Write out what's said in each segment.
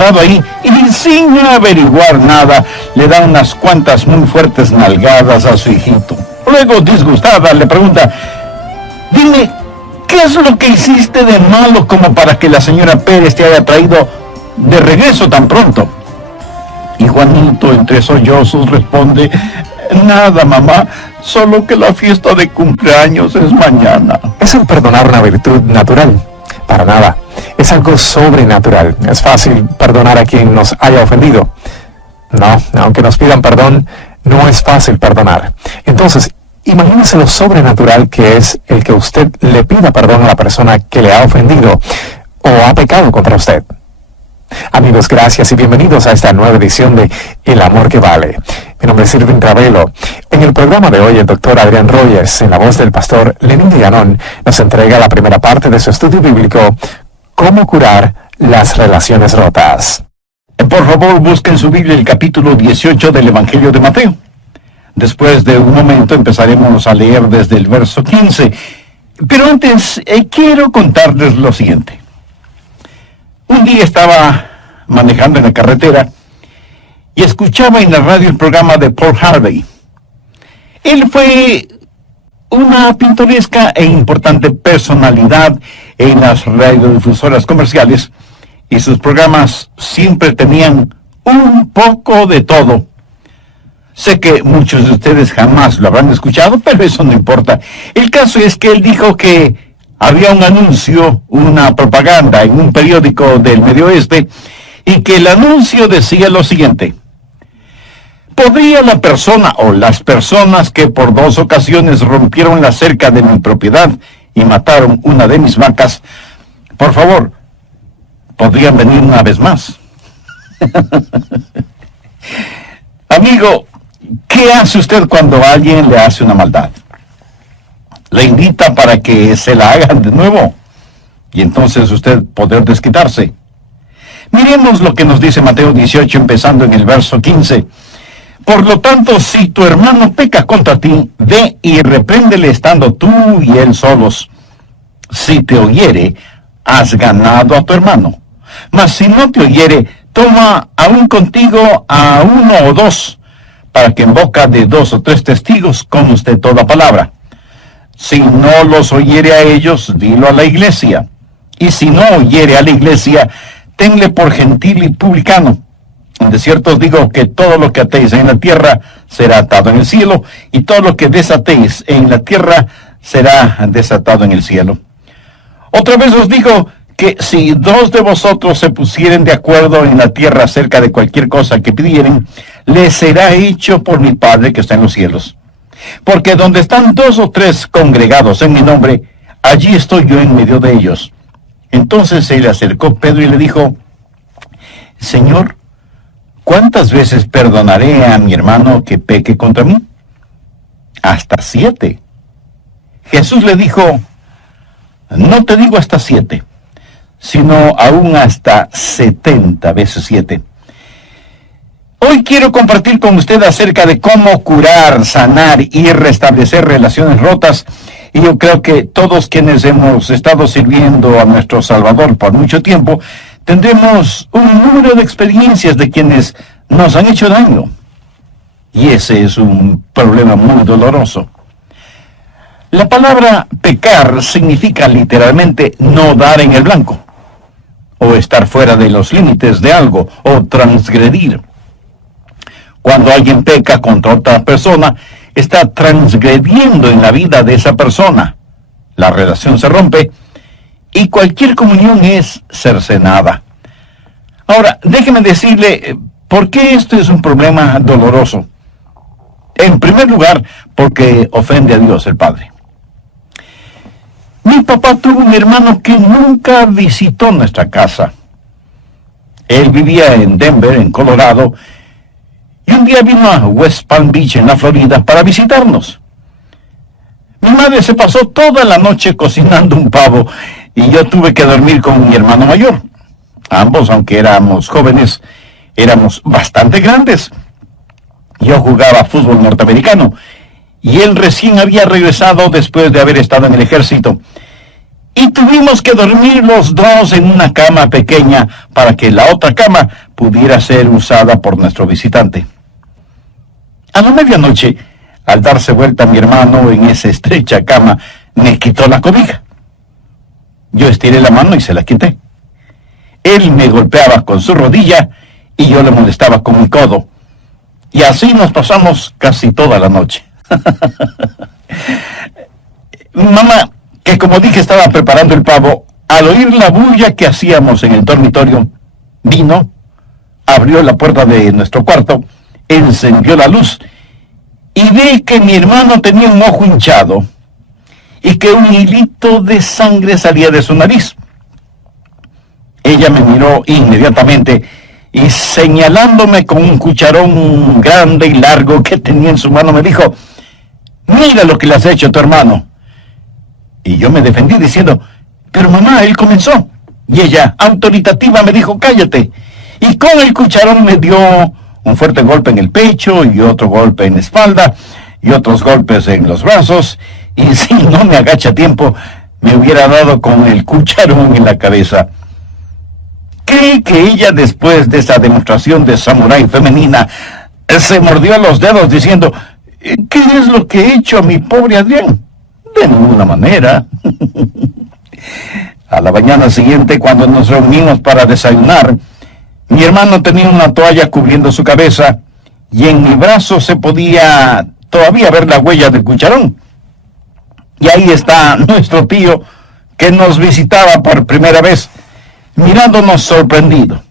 parado ahí y sin averiguar nada le da unas cuantas muy fuertes nalgadas a su hijito. Luego, disgustada, le pregunta: dime, ¿qué es lo que hiciste de malo como para que la señora Pérez te haya traído de regreso tan pronto? Y Juanito, entre sollozos, responde: nada, mamá, solo que la fiesta de cumpleaños es mañana. ¿Es el perdonar una virtud natural? Para nada. Es algo sobrenatural. Es fácil perdonar a quien nos haya ofendido. No, aunque nos pidan perdón, no es fácil perdonar. Entonces, imagínese lo sobrenatural que es el que usted le pida perdón a la persona que le ha ofendido o ha pecado contra usted. Amigos, gracias y bienvenidos a esta nueva edición de El Amor que Vale. Mi nombre es Irving Ravelo. En el programa de hoy, el doctor Adrián Rogers, en la voz del pastor Lenín Villanón, nos entrega la primera parte de su estudio bíblico, Cómo curar las relaciones rotas. Por favor, busquen su Biblia el capítulo 18 del Evangelio de Mateo. Después de un momento empezaremos a leer desde el verso 15. Pero antes, quiero contarles lo siguiente. Un día estaba manejando en la carretera y escuchaba en la radio el programa de Paul Harvey. Él fue una pintoresca e importante personalidad en las radiodifusoras comerciales y sus programas siempre tenían un poco de todo. Sé que muchos de ustedes jamás lo habrán escuchado, pero eso no importa. El caso es que él dijo que había un anuncio, una propaganda en un periódico del Medio Oeste, y que el anuncio decía lo siguiente: ¿podría la persona o las personas que por 2 ocasiones rompieron la cerca de mi propiedad y mataron una de mis vacas, por favor, podrían venir una vez más? Amigo, ¿qué hace usted cuando alguien le hace una maldad? Le invita para que se la hagan de nuevo y entonces usted poder desquitarse. Miremos lo que nos dice Mateo 18, empezando en el verso 15. Por lo tanto, si tu hermano peca contra ti, ve y repréndele estando tú y él solos. Si te oyere, has ganado a tu hermano. Mas si no te oyere, toma aún contigo a 1 o 2, para que en boca de 2 o 3 testigos conste toda palabra. Si no los oyere a ellos, dilo a la iglesia. Y si no oyere a la iglesia, tenle por gentil y publicano. De cierto os digo que todo lo que atéis en la tierra será atado en el cielo, y todo lo que desatéis en la tierra será desatado en el cielo. Otra vez os digo que si 2 de vosotros se pusieren de acuerdo en la tierra acerca de cualquier cosa que pidieren, les será hecho por mi Padre que está en los cielos. Porque donde están 2 o 3 congregados en mi nombre, allí estoy yo en medio de ellos. Entonces se le acercó Pedro y le dijo: Señor, ¿cuántas veces perdonaré a mi hermano que peque contra mí? Hasta 7. Jesús le dijo: no te digo hasta 7, sino aún hasta 70 veces 7. Hoy quiero compartir con usted acerca de cómo curar, sanar y restablecer relaciones rotas. Y yo creo que todos quienes hemos estado sirviendo a nuestro Salvador por mucho tiempo, tendremos un número de experiencias de quienes nos han hecho daño. Y ese es un problema muy doloroso. La palabra pecar significa literalmente no dar en el blanco, o estar fuera de los límites de algo, o transgredir. Cuando alguien peca contra otra persona, está transgrediendo en la vida de esa persona. La relación se rompe y cualquier comunión es cercenada. Ahora, déjeme decirle por qué esto es un problema doloroso. En primer lugar, porque ofende a Dios el Padre. Mi papá tuvo un hermano que nunca visitó nuestra casa. Él vivía en Denver, en Colorado, y un día vino a West Palm Beach, en la Florida, para visitarnos. Mi madre se pasó toda la noche cocinando un pavo, y yo tuve que dormir con mi hermano mayor. Ambos, aunque éramos jóvenes, éramos bastante grandes. Yo jugaba fútbol norteamericano, y él recién había regresado después de haber estado en el ejército. y tuvimos que dormir los dos en una cama pequeña para que la otra cama pudiera ser usada por nuestro visitante. A la medianoche, al darse vuelta mi hermano en esa estrecha cama, me quitó la cobija. Yo estiré la mano y se la quité. Él me golpeaba con su rodilla y yo le molestaba con mi codo. Y así nos pasamos casi toda la noche. Mamá, que como dije estaba preparando el pavo, al oír la bulla que hacíamos en el dormitorio, vino, abrió la puerta de nuestro cuarto, encendió la luz y vi que mi hermano tenía un ojo hinchado y que un hilito de sangre salía de su nariz. Ella me miró inmediatamente y señalándome con un cucharón grande y largo que tenía en su mano me dijo: mira lo que le has hecho a tu hermano. Y yo me defendí diciendo: pero mamá, él comenzó. Y ella, autoritativa, me dijo: cállate. Y con el cucharón me dio un fuerte golpe en el pecho y otro golpe en la espalda y otros golpes en los brazos. Y si no me agacha a tiempo, me hubiera dado con el cucharón en la cabeza. ¿Cree que ella, después de esa demostración de samurái femenina, se mordió los dedos diciendo: ¿qué es lo que he hecho a mi pobre Adrián? De ninguna manera. A la mañana siguiente, cuando nos reunimos para desayunar, mi hermano tenía una toalla cubriendo su cabeza y en mi brazo se podía todavía ver la huella del cucharón. Y ahí está nuestro tío, que nos visitaba por primera vez, mirándonos sorprendido.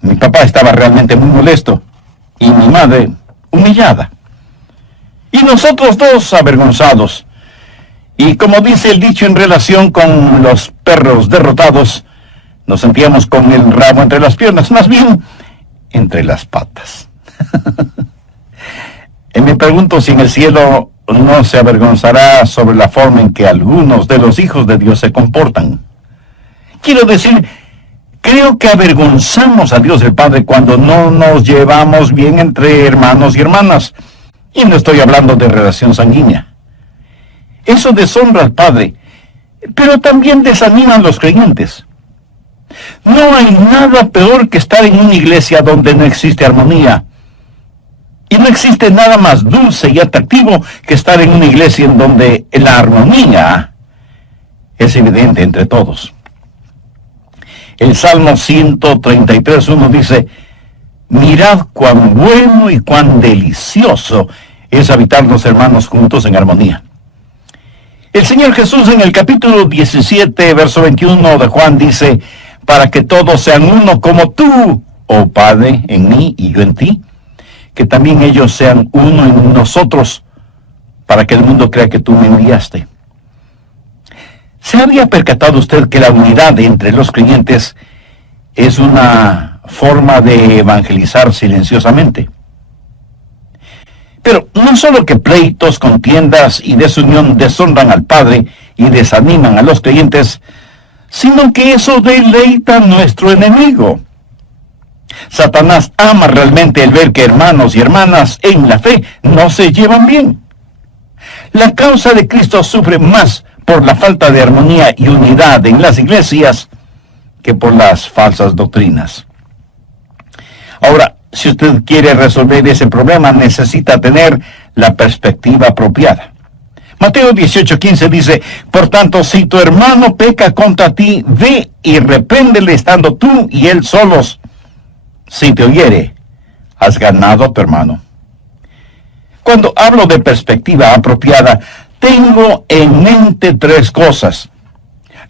Mi papá estaba realmente muy molesto y mi madre humillada. Y nosotros dos avergonzados. Y como dice el dicho en relación con los perros derrotados, nos sentíamos con el rabo entre las piernas, más bien entre las patas. Y me pregunto si en el cielo no se avergonzará sobre la forma en que algunos de los hijos de Dios se comportan. Quiero decir, creo que avergonzamos a Dios el Padre cuando no nos llevamos bien entre hermanos y hermanas. Y no estoy hablando de relación sanguínea. Eso deshonra al Padre, pero también desanima a los creyentes. No hay nada peor que estar en una iglesia donde no existe armonía. Y no existe nada más dulce y atractivo que estar en una iglesia en donde la armonía es evidente entre todos. El Salmo 133:1 dice: mirad cuán bueno y cuán delicioso es habitar los hermanos juntos en armonía. El Señor Jesús en el capítulo 17, verso 21 de Juan dice: para que todos sean uno como tú, oh Padre, en mí y yo en ti, que también ellos sean uno en nosotros, para que el mundo crea que tú me enviaste. ¿Se había percatado usted que la unidad entre los creyentes es una forma de evangelizar silenciosamente? Pero no solo que pleitos, contiendas y desunión deshonran al Padre y desaniman a los creyentes, sino que eso deleita a nuestro enemigo. Satanás ama realmente el ver que hermanos y hermanas en la fe no se llevan bien. La causa de Cristo sufre más por la falta de armonía y unidad en las iglesias que por las falsas doctrinas. Ahora, si usted quiere resolver ese problema, necesita tener la perspectiva apropiada. Mateo 18:15 dice: por tanto, si tu hermano peca contra ti, ve y repréndele estando tú y él solos. Si te oyere, has ganado a tu hermano. Cuando hablo de perspectiva apropiada, tengo en mente tres cosas.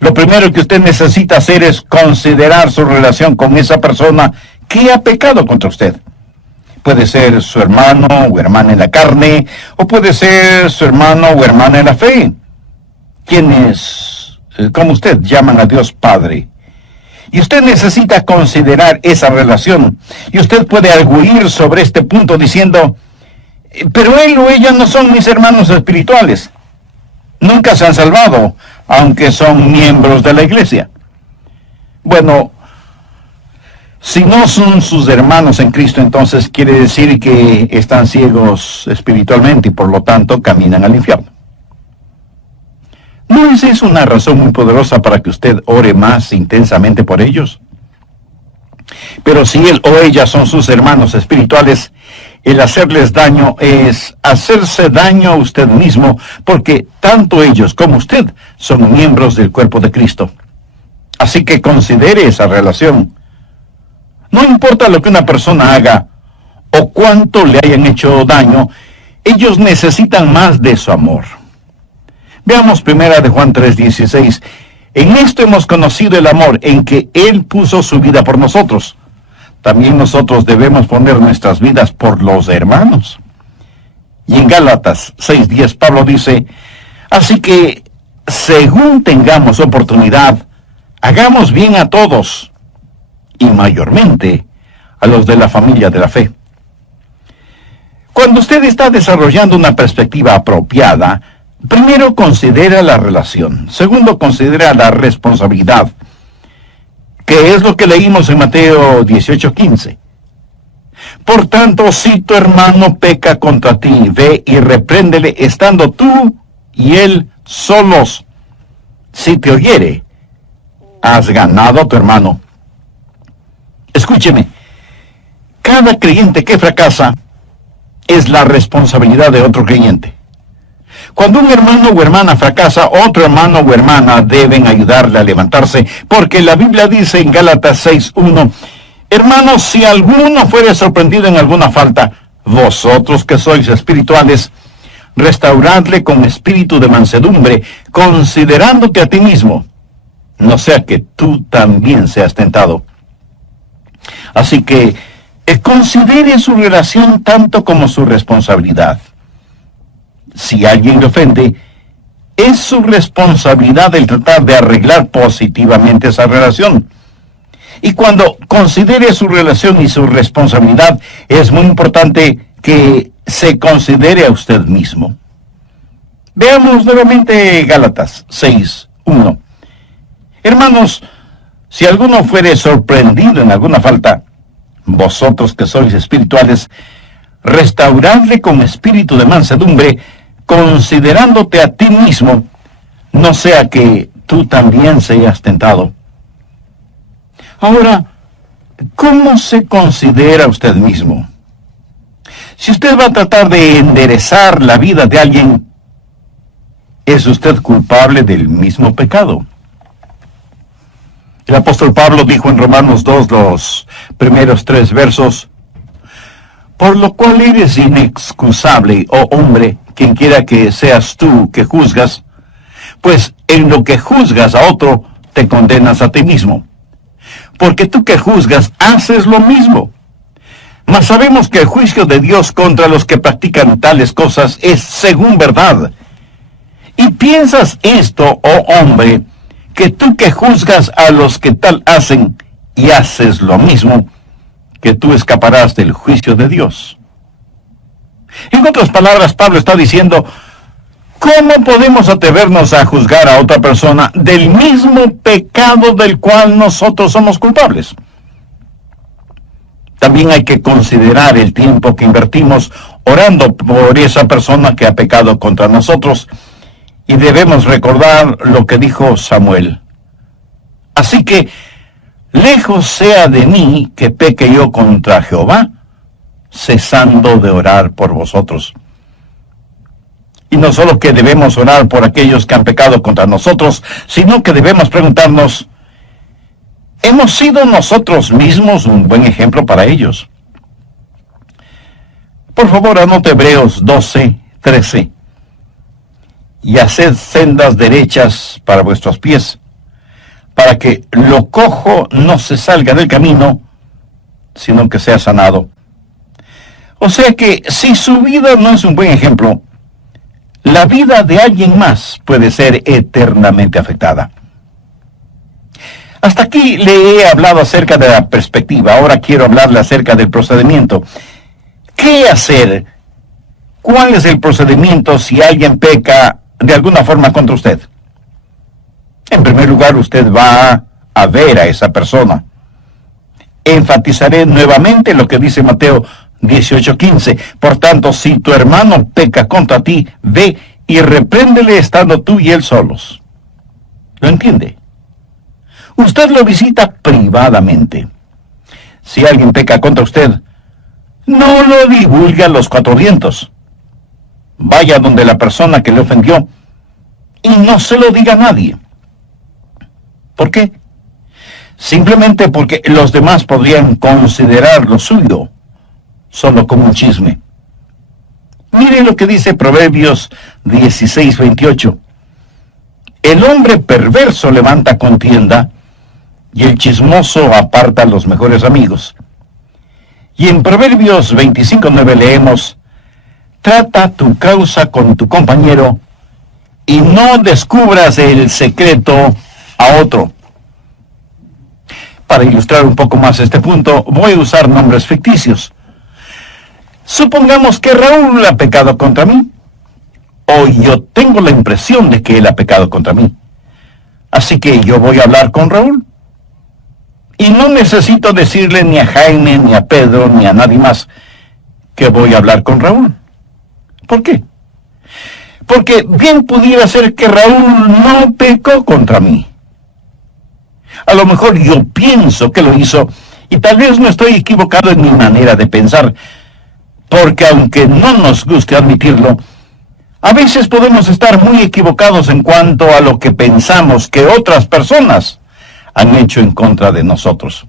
Lo primero que usted necesita hacer es considerar su relación con esa persona que ha pecado contra usted. Puede ser su hermano o hermana en la carne, o puede ser su hermano o hermana en la fe, quienes, como usted, llaman a Dios Padre. Y usted necesita considerar esa relación. Y usted puede arguir sobre este punto diciendo: pero él o ella no son mis hermanos espirituales. Nunca se han salvado, aunque son miembros de la iglesia. Bueno, si no son sus hermanos en Cristo, entonces quiere decir que están ciegos espiritualmente y por lo tanto caminan al infierno. ¿No es eso una razón muy poderosa para que usted ore más intensamente por ellos? Pero si él o ella son sus hermanos espirituales, el hacerles daño es hacerse daño a usted mismo, porque tanto ellos como usted son miembros del cuerpo de Cristo. Así que considere esa relación. No importa lo que una persona haga o cuánto le hayan hecho daño, ellos necesitan más de su amor. Veamos 1 Juan 3:16. En esto hemos conocido el amor, en que Él puso su vida por nosotros. También nosotros debemos poner nuestras vidas por los hermanos. Y en Gálatas 6:10 Pablo dice, así que, según tengamos oportunidad, hagamos bien a todos, y mayormente a los de la familia de la fe. Cuando usted está desarrollando una perspectiva apropiada, primero considera la relación, segundo considera la responsabilidad, que es lo que leímos en Mateo 18:15. Por tanto, si tu hermano peca contra ti, ve y repréndele estando tú y él solos. Si te oyere, has ganado a tu hermano. Escúcheme, cada creyente que fracasa es la responsabilidad de otro creyente. Cuando un hermano o hermana fracasa, otro hermano o hermana deben ayudarle a levantarse, porque la Biblia dice en Gálatas 6:1, hermanos, si alguno fuere sorprendido en alguna falta, vosotros que sois espirituales, restauradle con espíritu de mansedumbre, considerándote a ti mismo, no sea que tú también seas tentado. Así que considere su relación tanto como su responsabilidad. Si alguien le ofende, es su responsabilidad el tratar de arreglar positivamente esa relación. Y cuando considere su relación y su responsabilidad, es muy importante que se considere a usted mismo. Veamos nuevamente Gálatas 6:1. Hermanos, si alguno fuere sorprendido en alguna falta, vosotros que sois espirituales, restauradle con espíritu de mansedumbre, considerándote a ti mismo, no sea que tú también seas tentado. Ahora, ¿cómo se considera usted mismo? Si usted va a tratar de enderezar la vida de alguien, ¿es usted culpable del mismo pecado? El apóstol Pablo dijo en Romanos 2, los primeros 3 versos, por lo cual eres inexcusable, oh hombre, quien quiera que seas tú que juzgas, pues en lo que juzgas a otro, te condenas a ti mismo. Porque tú que juzgas, haces lo mismo. Mas sabemos que el juicio de Dios contra los que practican tales cosas es según verdad. Y piensas esto, oh hombre, que tú que juzgas a los que tal hacen y haces lo mismo, que tú escaparás del juicio de Dios. En otras palabras, Pablo está diciendo, ¿cómo podemos atrevernos a juzgar a otra persona del mismo pecado del cual nosotros somos culpables? También hay que considerar el tiempo que invertimos orando por esa persona que ha pecado contra nosotros, y debemos recordar lo que dijo Samuel. Así que, lejos sea de mí que peque yo contra Jehová, cesando de orar por vosotros. Y no solo que debemos orar por aquellos que han pecado contra nosotros, sino que debemos preguntarnos, ¿hemos sido nosotros mismos un buen ejemplo para ellos? Por favor, anote Hebreos 12:13. Y haced sendas derechas para vuestros pies, para que lo cojo no se salga del camino, sino que sea sanado. O sea que si su vida no es un buen ejemplo, la vida de alguien más puede ser eternamente afectada. Hasta aquí le he hablado acerca de la perspectiva, ahora quiero hablarle acerca del procedimiento. ¿Qué hacer? ¿Cuál es el procedimiento si alguien peca de alguna forma contra usted? En primer lugar, usted va a ver a esa persona. Enfatizaré nuevamente lo que dice Mateo 18:15. Por tanto, si tu hermano peca contra ti, ve y repréndele estando tú y él solos. ¿Lo entiende? Usted lo visita privadamente. Si alguien peca contra usted, no lo divulgue a los cuatro vientos. Vaya donde la persona que le ofendió y no se lo diga a nadie. ¿Por qué? Simplemente porque los demás podrían considerar lo suyo solo como un chisme. Mire lo que dice Proverbios 16:28. El hombre perverso levanta contienda y el chismoso aparta a los mejores amigos. Y en Proverbios 25:9 leemos: trata tu causa con tu compañero y no descubras el secreto a otro. Para ilustrar un poco más este punto, voy a usar nombres ficticios. Supongamos que Raúl ha pecado contra mí, o yo tengo la impresión de que él ha pecado contra mí. Así que yo voy a hablar con Raúl. Y no necesito decirle ni a Jaime, ni a Pedro, ni a nadie más que voy a hablar con Raúl. ¿Por qué? Porque bien pudiera ser que Raúl no pecó contra mí. A lo mejor yo pienso que lo hizo, y tal vez no estoy equivocado en mi manera de pensar, porque aunque no nos guste admitirlo, a veces podemos estar muy equivocados en cuanto a lo que pensamos que otras personas han hecho en contra de nosotros.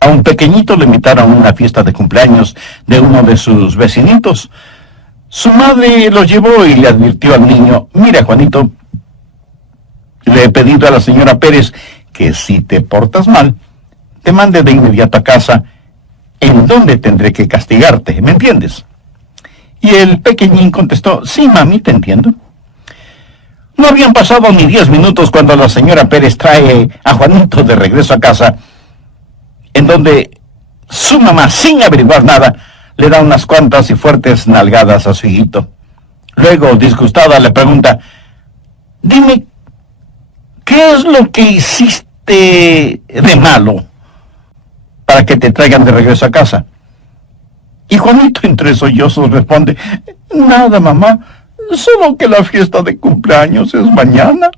A un pequeñito le invitaron a una fiesta de cumpleaños de uno de sus vecinitos. Su madre lo llevó y le advirtió al niño: mira, Juanito, le he pedido a la señora Pérez que si te portas mal, te mande de inmediato a casa, en donde tendré que castigarte, ¿me entiendes? Y el pequeñín contestó: sí, mami, te entiendo. No habían pasado ni 10 minutos cuando la señora Pérez trae a Juanito de regreso a casa, en donde su mamá, sin averiguar nada, le da unas cuantas y fuertes nalgadas a su hijito. Luego, disgustada, le pregunta: dime, ¿qué es lo que hiciste de malo para que te traigan de regreso a casa? Y Juanito, entre sollozos, responde: nada, mamá, solo que la fiesta de cumpleaños es mañana.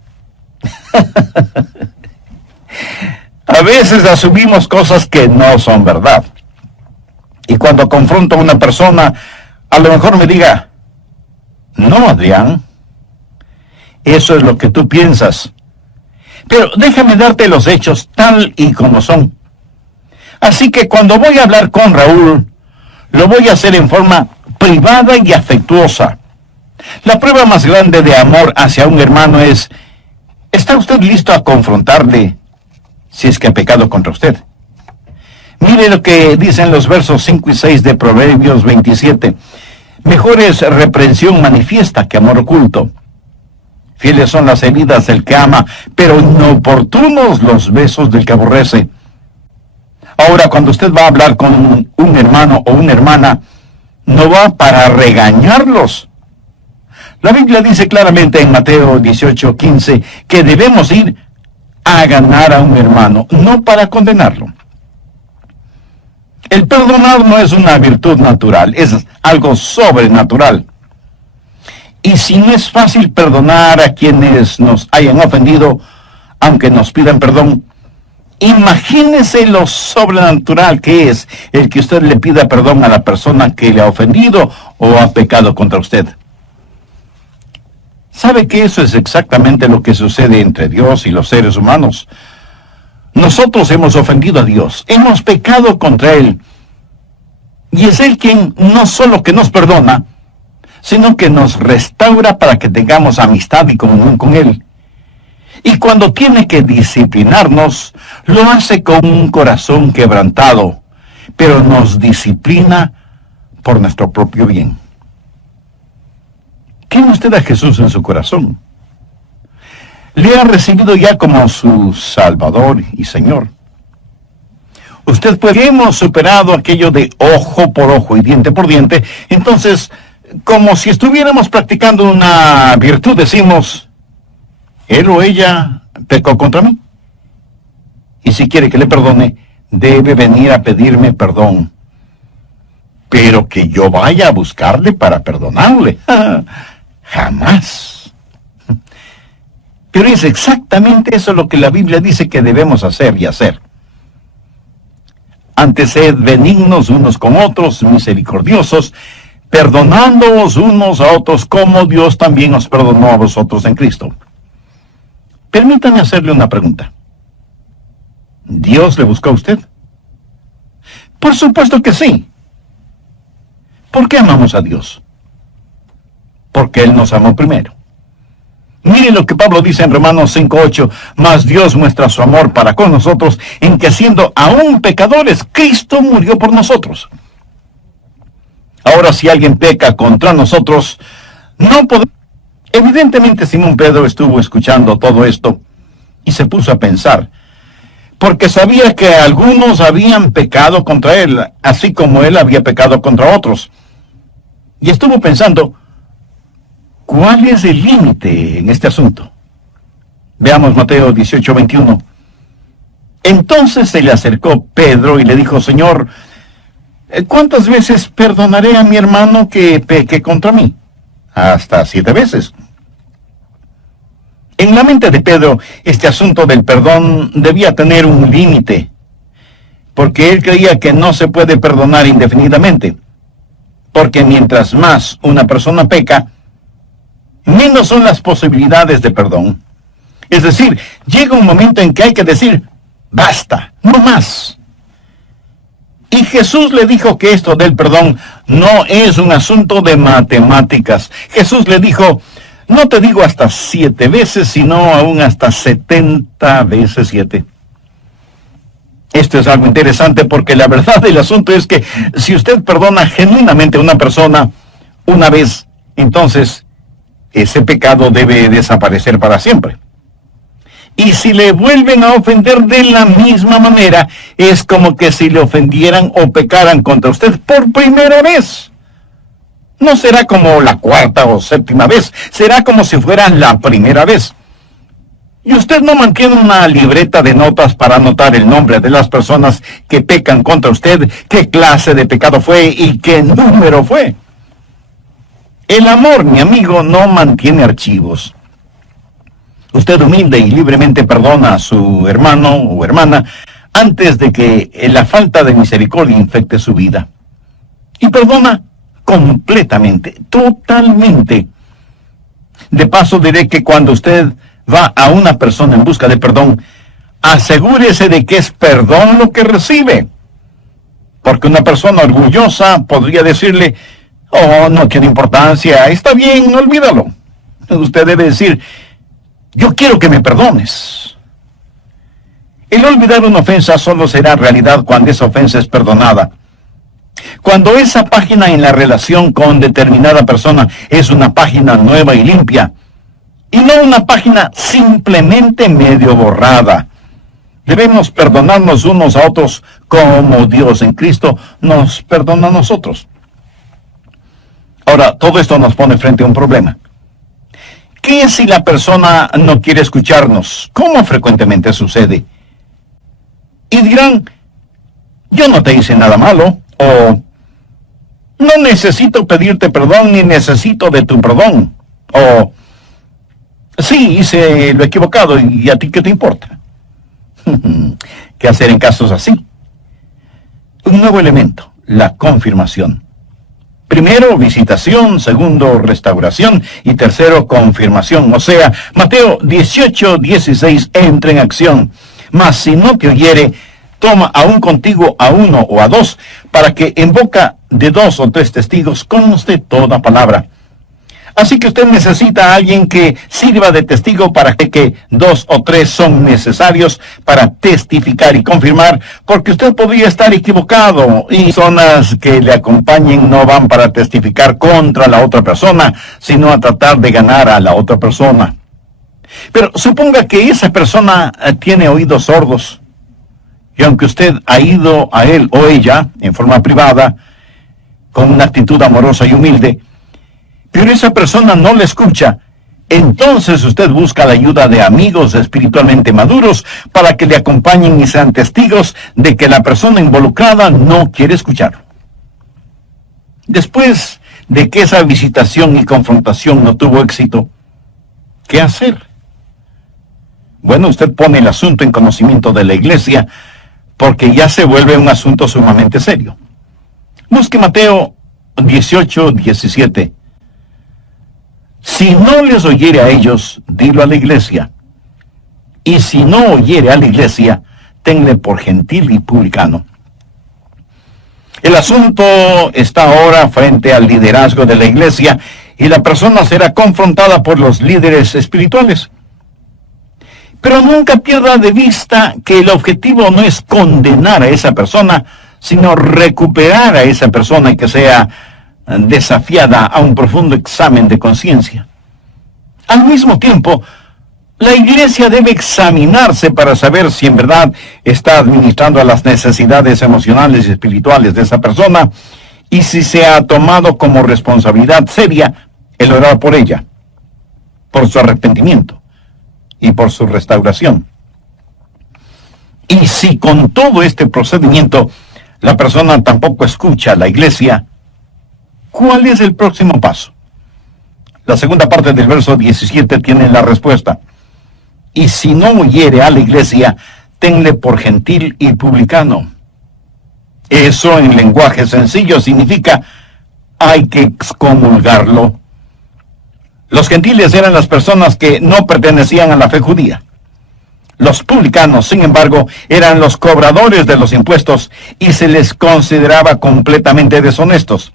A veces asumimos cosas que no son verdad. Y cuando confronto a una persona, a lo mejor me diga: no, Adrián, eso es lo que tú piensas. Pero déjame darte los hechos tal y como son. Así que cuando voy a hablar con Raúl, lo voy a hacer en forma privada y afectuosa. La prueba más grande de amor hacia un hermano es: ¿está usted listo a confrontarle si es que ha pecado contra usted? Mire lo que dicen los versos 5 y 6 de Proverbios 27. Mejor es reprensión manifiesta que amor oculto. Fieles son las heridas del que ama, pero inoportunos los besos del que aborrece. Ahora, cuando usted va a hablar con un hermano o una hermana, no va para regañarlos. La Biblia dice claramente en Mateo 18:15 que debemos ir a ganar a un hermano, no para condenarlo. El perdonar no es una virtud natural, es algo sobrenatural. Y si no es fácil perdonar a quienes nos hayan ofendido, aunque nos pidan perdón, imagínese lo sobrenatural que es el que usted le pida perdón a la persona que le ha ofendido o ha pecado contra usted. ¿Sabe que eso es exactamente lo que sucede entre Dios y los seres humanos? Nosotros hemos ofendido a Dios, hemos pecado contra Él, y es Él quien no solo que nos perdona, sino que nos restaura para que tengamos amistad y comunión con Él. Y cuando tiene que disciplinarnos, lo hace con un corazón quebrantado, pero nos disciplina por nuestro propio bien. ¿Tiene usted a Jesús en su corazón? ¿Le ha recibido ya como su Salvador y Señor? Usted puede, hemos superado aquello de ojo por ojo y diente por diente, entonces, como si estuviéramos practicando una virtud, decimos: él o ella pecó contra mí. Y si quiere que le perdone, debe venir a pedirme perdón. Pero que yo vaya a buscarle para perdonarle, jamás. Pero es exactamente eso lo que la Biblia dice que debemos hacer y hacer. Antes sed benignos unos con otros, misericordiosos, perdonándoos unos a otros como Dios también os perdonó a vosotros en Cristo. Permítame hacerle una pregunta. ¿Dios le buscó a usted? Por supuesto que sí. ¿Por qué amamos a Dios? Porque Él nos amó primero. Mire lo que Pablo dice en Romanos 5:8, mas Dios muestra su amor para con nosotros, en que siendo aún pecadores, Cristo murió por nosotros. Ahora si alguien peca contra nosotros, no podemos... Evidentemente Simón Pedro estuvo escuchando todo esto y se puso a pensar, porque sabía que algunos habían pecado contra él, así como él había pecado contra otros. Y estuvo pensando, ¿cuál es el límite en este asunto? Veamos Mateo 18:21. Entonces se le acercó Pedro y le dijo, Señor, ¿cuántas veces perdonaré a mi hermano que peque contra mí? Hasta 7 veces. En la mente de Pedro, este asunto del perdón debía tener un límite, porque él creía que no se puede perdonar indefinidamente, porque mientras más una persona peca, menos son las posibilidades de perdón. Es decir, llega un momento en que hay que decir, basta, no más. Y Jesús le dijo que esto del perdón no es un asunto de matemáticas. Jesús le dijo, no te digo hasta 7 veces, sino aún hasta 70 veces 7. Esto es algo interesante porque la verdad del asunto es que si usted perdona genuinamente a una persona una vez, entonces ese pecado debe desaparecer para siempre. Y si le vuelven a ofender de la misma manera, es como que si le ofendieran o pecaran contra usted por primera vez. No será como la 4ª o 7ª vez, será como si fuera la primera vez. Y usted no mantiene una libreta de notas para anotar el nombre de las personas que pecan contra usted, qué clase de pecado fue y qué número fue. El amor, mi amigo, no mantiene archivos. Usted humilde y libremente perdona a su hermano o hermana antes de que la falta de misericordia infecte su vida. Y perdona completamente, totalmente. De paso diré que cuando usted va a una persona en busca de perdón, asegúrese de que es perdón lo que recibe. Porque una persona orgullosa podría decirle, oh, no tiene importancia, está bien, olvídalo. Usted debe decir, yo quiero que me perdones. El olvidar una ofensa solo será realidad cuando esa ofensa es perdonada. Cuando esa página en la relación con determinada persona es una página nueva y limpia, y no una página simplemente medio borrada. Debemos perdonarnos unos a otros como Dios en Cristo nos perdona a nosotros. Ahora, todo esto nos pone frente a un problema. ¿Qué si la persona no quiere escucharnos? ¿Cómo frecuentemente sucede? Y dirán, yo no te hice nada malo, o no necesito pedirte perdón ni necesito de tu perdón, o sí, hice lo equivocado y a ti qué te importa. ¿Qué hacer en casos así? Un nuevo elemento, la confirmación. Primero, visitación, segundo, restauración y tercero, confirmación. O sea, Mateo 18:16 entra en acción. Mas si no te oyere, toma aún contigo a 1 o a 2, para que en boca de 2 o 3 testigos conste toda palabra. Así que usted necesita a alguien que sirva de testigo para que 2 o 3 son necesarios para testificar y confirmar, porque usted podría estar equivocado y personas que le acompañen no van para testificar contra la otra persona, sino a tratar de ganar a la otra persona. Pero suponga que esa persona tiene oídos sordos, y aunque usted ha ido a él o ella en forma privada, con una actitud amorosa y humilde, pero esa persona no le escucha, entonces usted busca la ayuda de amigos espiritualmente maduros para que le acompañen y sean testigos de que la persona involucrada no quiere escuchar. Después de que esa visitación y confrontación no tuvo éxito, ¿qué hacer? bueno, usted pone el asunto en conocimiento de la iglesia, porque ya se vuelve un asunto sumamente serio. Busque Mateo 18:17. Si no les oyere a ellos, dilo a la iglesia. Y si no oyere a la iglesia, tenle por gentil y publicano. El asunto está ahora frente al liderazgo de la iglesia y la persona será confrontada por los líderes espirituales. Pero nunca pierda de vista que el objetivo no es condenar a esa persona, sino recuperar a esa persona y que sea desafiada a un profundo examen de conciencia. Al mismo tiempo, la iglesia debe examinarse para saber si en verdad está administrando a las necesidades emocionales y espirituales de esa persona y si se ha tomado como responsabilidad seria el orar por ella, por su arrepentimiento y por su restauración. Y si con todo este procedimiento la persona tampoco escucha a la iglesia, ¿cuál es el próximo paso? La segunda parte del verso 17 tiene la respuesta. Y si no oyere a la iglesia, tenle por gentil y publicano. Eso en lenguaje sencillo significa hay que excomulgarlo. Los gentiles eran las personas que no pertenecían a la fe judía. Los publicanos, sin embargo, eran los cobradores de los impuestos y se les consideraba completamente deshonestos.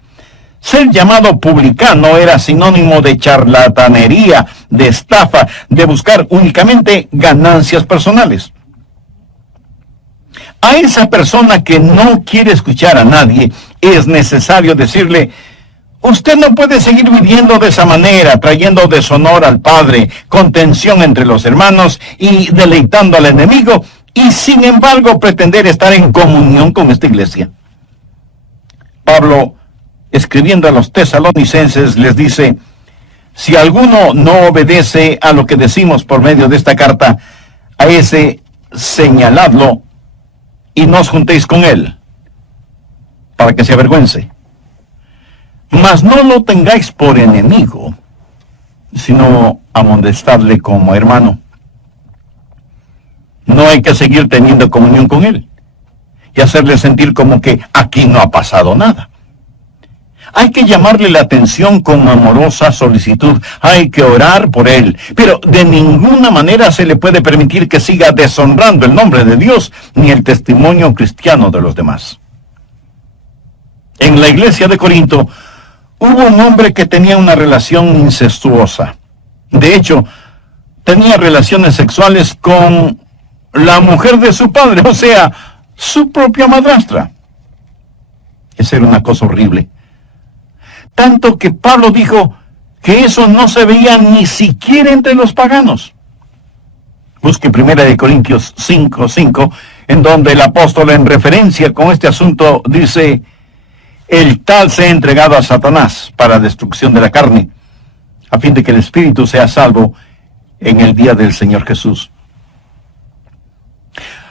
Ser llamado publicano era sinónimo de charlatanería, de estafa, de buscar únicamente ganancias personales. A esa persona que no quiere escuchar a nadie, es necesario decirle: usted no puede seguir viviendo de esa manera, trayendo deshonor al Padre, contención entre los hermanos y deleitando al enemigo, y sin embargo pretender estar en comunión con esta iglesia. Pablo, escribiendo a los tesalonicenses, les dice: si alguno no obedece a lo que decimos por medio de esta carta, a ese señaladlo y no os juntéis con él, para que se avergüence. Mas no lo tengáis por enemigo, sino amonestadle como hermano. No hay que seguir teniendo comunión con él y hacerle sentir como que aquí no ha pasado nada. Hay que llamarle la atención con amorosa solicitud. Hay que orar por él. Pero de ninguna manera se le puede permitir que siga deshonrando el nombre de Dios ni el testimonio cristiano de los demás. En la iglesia de Corinto hubo un hombre que tenía una relación incestuosa. De hecho, tenía relaciones sexuales con la mujer de su padre, o sea, su propia madrastra. Esa era una cosa horrible. Tanto que Pablo dijo que eso no se veía ni siquiera entre los paganos. Busque 1 Corintios 5:5, en donde el apóstol, en referencia con este asunto, dice: el tal se ha entregado a Satanás para destrucción de la carne, a fin de que el espíritu sea salvo en el día del Señor Jesús.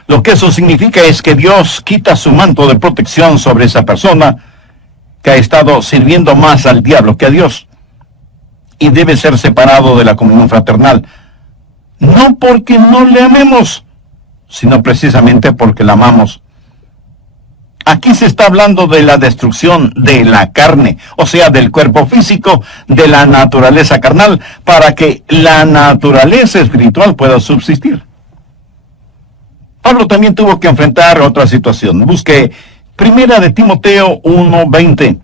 Lo que eso significa es que Dios quita su manto de protección sobre esa persona que ha estado sirviendo más al diablo que a Dios, y debe ser separado de la comunión fraternal, no porque no le amemos, sino precisamente porque la amamos. Aquí se está hablando de la destrucción de la carne, o sea, del cuerpo físico, de la naturaleza carnal, para que la naturaleza espiritual pueda subsistir. Pablo también tuvo que enfrentar otra situación. Busque 1 Timoteo 1:20,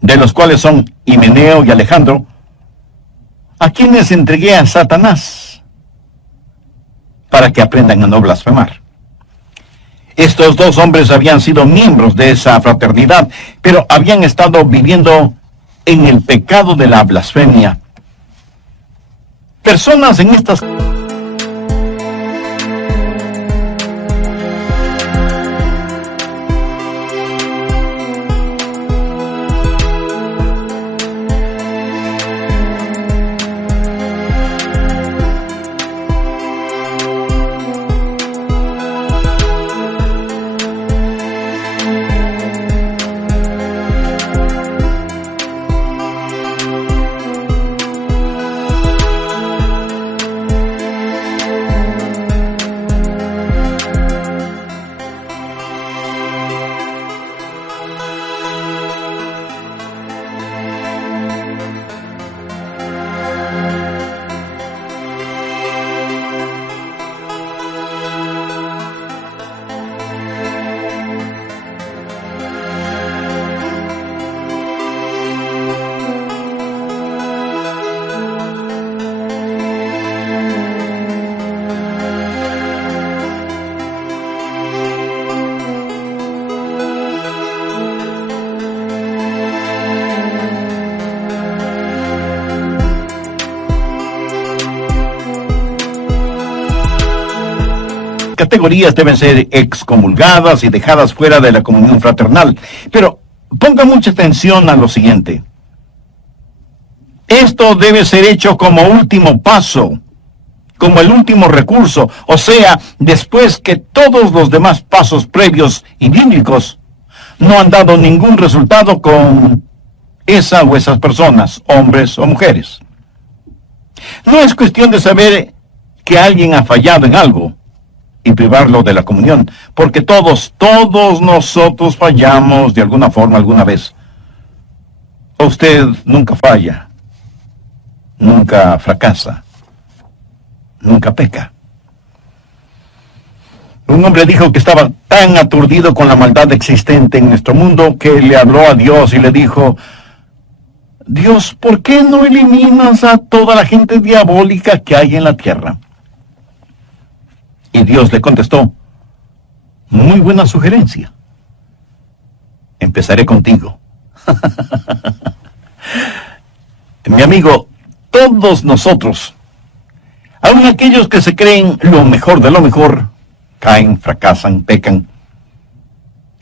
de los cuales son Himeneo y Alejandro, a quienes entregué a Satanás para que aprendan a no blasfemar. Estos dos hombres habían sido miembros de esa fraternidad, pero habían estado viviendo en el pecado de la blasfemia. Personas en estas categorías deben ser excomulgadas y dejadas fuera de la comunión fraternal. Pero ponga mucha atención a lo siguiente. Esto debe ser hecho como último paso, como el último recurso, o sea, después que todos los demás pasos previos y bíblicos no han dado ningún resultado con esa o esas personas, hombres o mujeres. No es cuestión de saber que alguien ha fallado en algo y privarlo de la comunión, porque todos nosotros fallamos de alguna forma alguna vez. Usted nunca falla, nunca fracasa, nunca peca. Un hombre dijo que estaba tan aturdido con la maldad existente en nuestro mundo que le habló a Dios y le dijo: Dios, ¿por qué no eliminas a toda la gente diabólica que hay en la tierra? Y Dios le contestó: muy buena sugerencia. Empezaré contigo. Mi amigo, todos nosotros, aun aquellos que se creen lo mejor de lo mejor, caen, fracasan, pecan.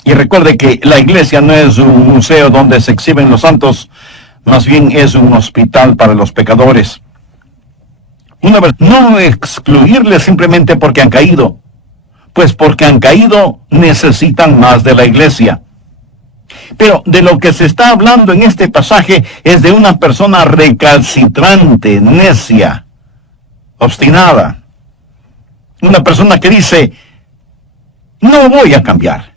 Y recuerde que la iglesia no es un museo donde se exhiben los santos, más bien es un hospital para los pecadores. No excluirles simplemente porque han caído, pues porque han caído necesitan más de la iglesia. Pero de lo que se está hablando en este pasaje es de una persona recalcitrante, necia, obstinada. Una persona que dice: no voy a cambiar.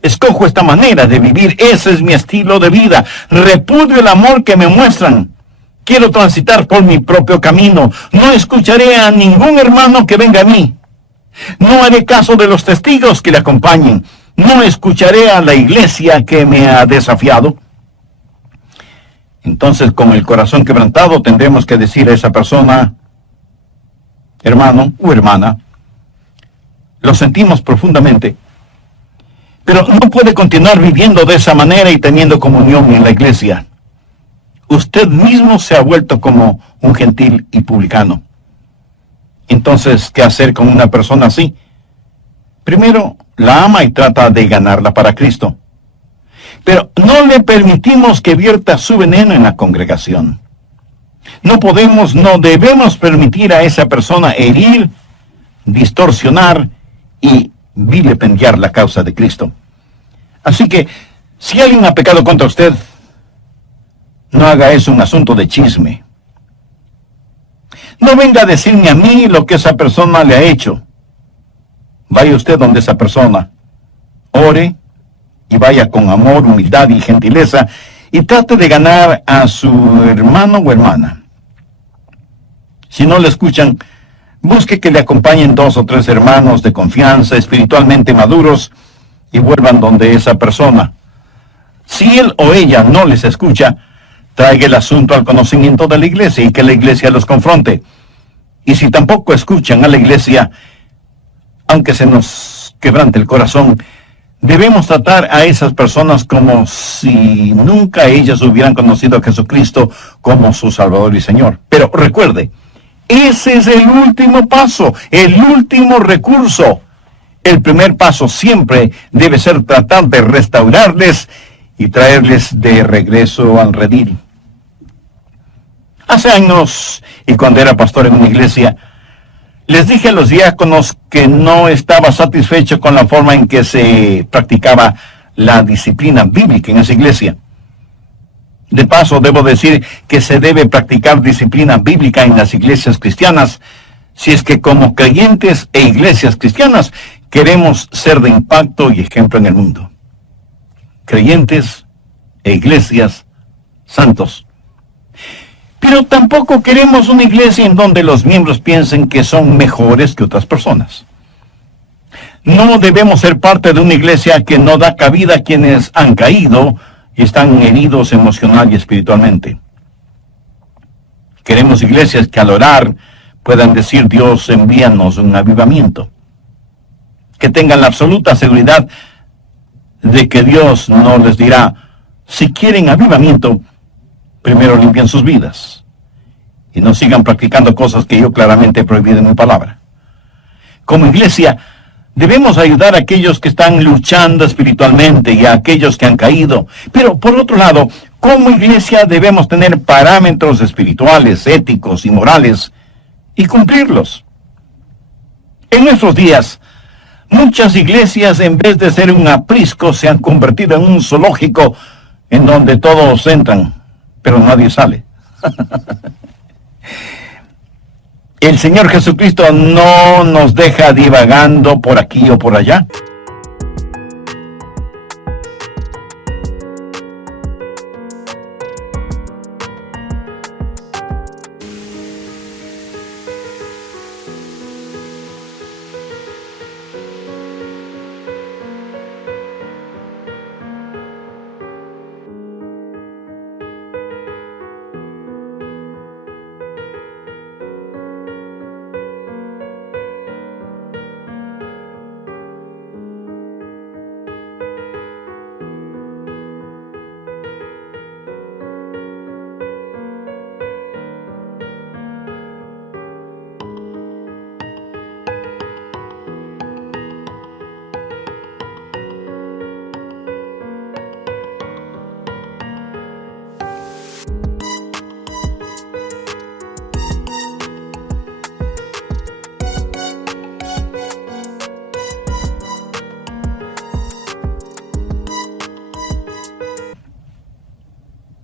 Escojo esta manera de vivir, ese es mi estilo de vida. Repudio el amor que me muestran. Quiero transitar por mi propio camino. No escucharé a ningún hermano que venga a mí. No haré caso de los testigos que le acompañen. No escucharé a la iglesia que me ha desafiado. Entonces, con el corazón quebrantado, tendremos que decir a esa persona: hermano o hermana, lo sentimos profundamente, pero no puede continuar viviendo de esa manera y teniendo comunión en la iglesia. Usted mismo se ha vuelto como un gentil y publicano. Entonces, ¿qué hacer con una persona así? Primero, la ama y trata de ganarla para Cristo. Pero no le permitimos que vierta su veneno en la congregación. No debemos permitir a esa persona herir, distorsionar y vilipendiar la causa de Cristo. Así que, si alguien ha pecado contra usted, no haga eso un asunto de chisme. No venga a decirme a mí lo que esa persona le ha hecho. Vaya usted donde esa persona, ore y vaya con amor, humildad y gentileza y trate de ganar a su hermano o hermana. Si no le escuchan, busque que le acompañen 2 o 3 hermanos de confianza, espiritualmente maduros, y vuelvan donde esa persona. Si él o ella no les escucha, traiga el asunto al conocimiento de la iglesia y que la iglesia los confronte. Y si tampoco escuchan a la iglesia, aunque se nos quebrante el corazón, debemos tratar a esas personas como si nunca ellas hubieran conocido a Jesucristo como su Salvador y Señor. Pero recuerde, ese es el último paso, el último recurso. El primer paso siempre debe ser tratar de restaurarles y traerles de regreso al redil. Hace años, y cuando era pastor en una iglesia, les dije a los diáconos que no estaba satisfecho con la forma en que se practicaba la disciplina bíblica en esa iglesia. De paso, debo decir que se debe practicar disciplina bíblica en las iglesias cristianas, si es que como creyentes e iglesias cristianas queremos ser de impacto y ejemplo en el mundo. Creyentes e iglesias santos. Pero tampoco queremos una iglesia en donde los miembros piensen que son mejores que otras personas. No debemos ser parte de una iglesia que no da cabida a quienes han caído y están heridos emocional y espiritualmente. Queremos iglesias que al orar puedan decir: Dios, envíanos un avivamiento. Que tengan la absoluta seguridad de que Dios no les dirá: si quieren avivamiento, primero limpien sus vidas y no sigan practicando cosas que yo claramente he prohibido en mi palabra. Como iglesia, debemos ayudar a aquellos que están luchando espiritualmente y a aquellos que han caído. Pero por otro lado, como iglesia debemos tener parámetros espirituales, éticos y morales y cumplirlos. En nuestros días, muchas iglesias, en vez de ser un aprisco, se han convertido en un zoológico en donde todos entran, pero nadie sale. El Señor Jesucristo no nos deja divagando por aquí o por allá.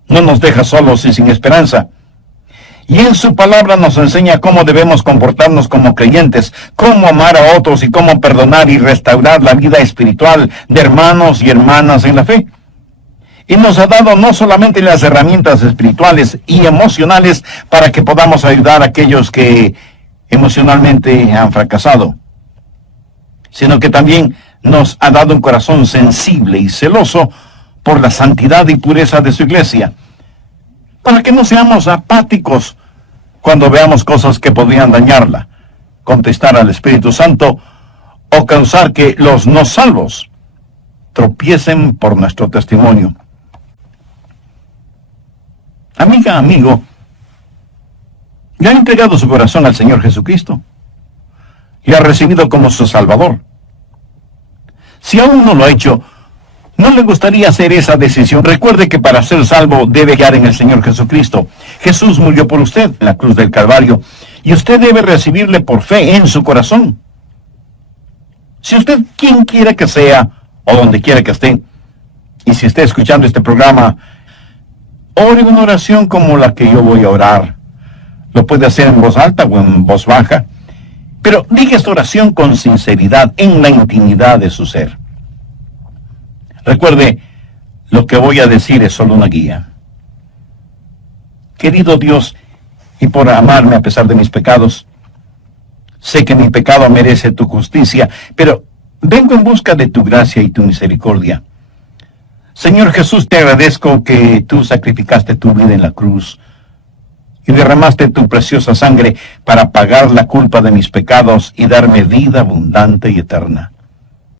No nos deja solos y sin esperanza. Y en su palabra nos enseña cómo debemos comportarnos como creyentes, cómo amar a otros y cómo perdonar y restaurar la vida espiritual de hermanos y hermanas en la fe. Y nos ha dado no solamente las herramientas espirituales y emocionales para que podamos ayudar a aquellos que emocionalmente han fracasado, sino que también nos ha dado un corazón sensible y celoso por la santidad y pureza de su iglesia, para que no seamos apáticos cuando veamos cosas que podrían dañarla, contestar al Espíritu Santo o causar que los no salvos tropiecen por nuestro testimonio. Amiga, amigo, ¿ya ha entregado su corazón al Señor Jesucristo? ¿Y ha recibido como su Salvador? Si aún no lo ha hecho, ¿no le gustaría hacer esa decisión? Recuerde que para ser salvo debe guiar en el Señor Jesucristo. Jesús murió por usted en la cruz del Calvario y usted debe recibirle por fe en su corazón. Si usted, quien quiera que sea o donde quiera que esté, y si está escuchando este programa, ore una oración como la que yo voy a orar. Lo puede hacer en voz alta o en voz baja, pero diga esta oración con sinceridad en la intimidad de su ser. Recuerde, lo que voy a decir es solo una guía. Querido Dios, y por amarme a pesar de mis pecados, sé que mi pecado merece tu justicia, pero vengo en busca de tu gracia y tu misericordia. Señor Jesús, te agradezco que tú sacrificaste tu vida en la cruz y derramaste tu preciosa sangre para pagar la culpa de mis pecados y darme vida abundante y eterna.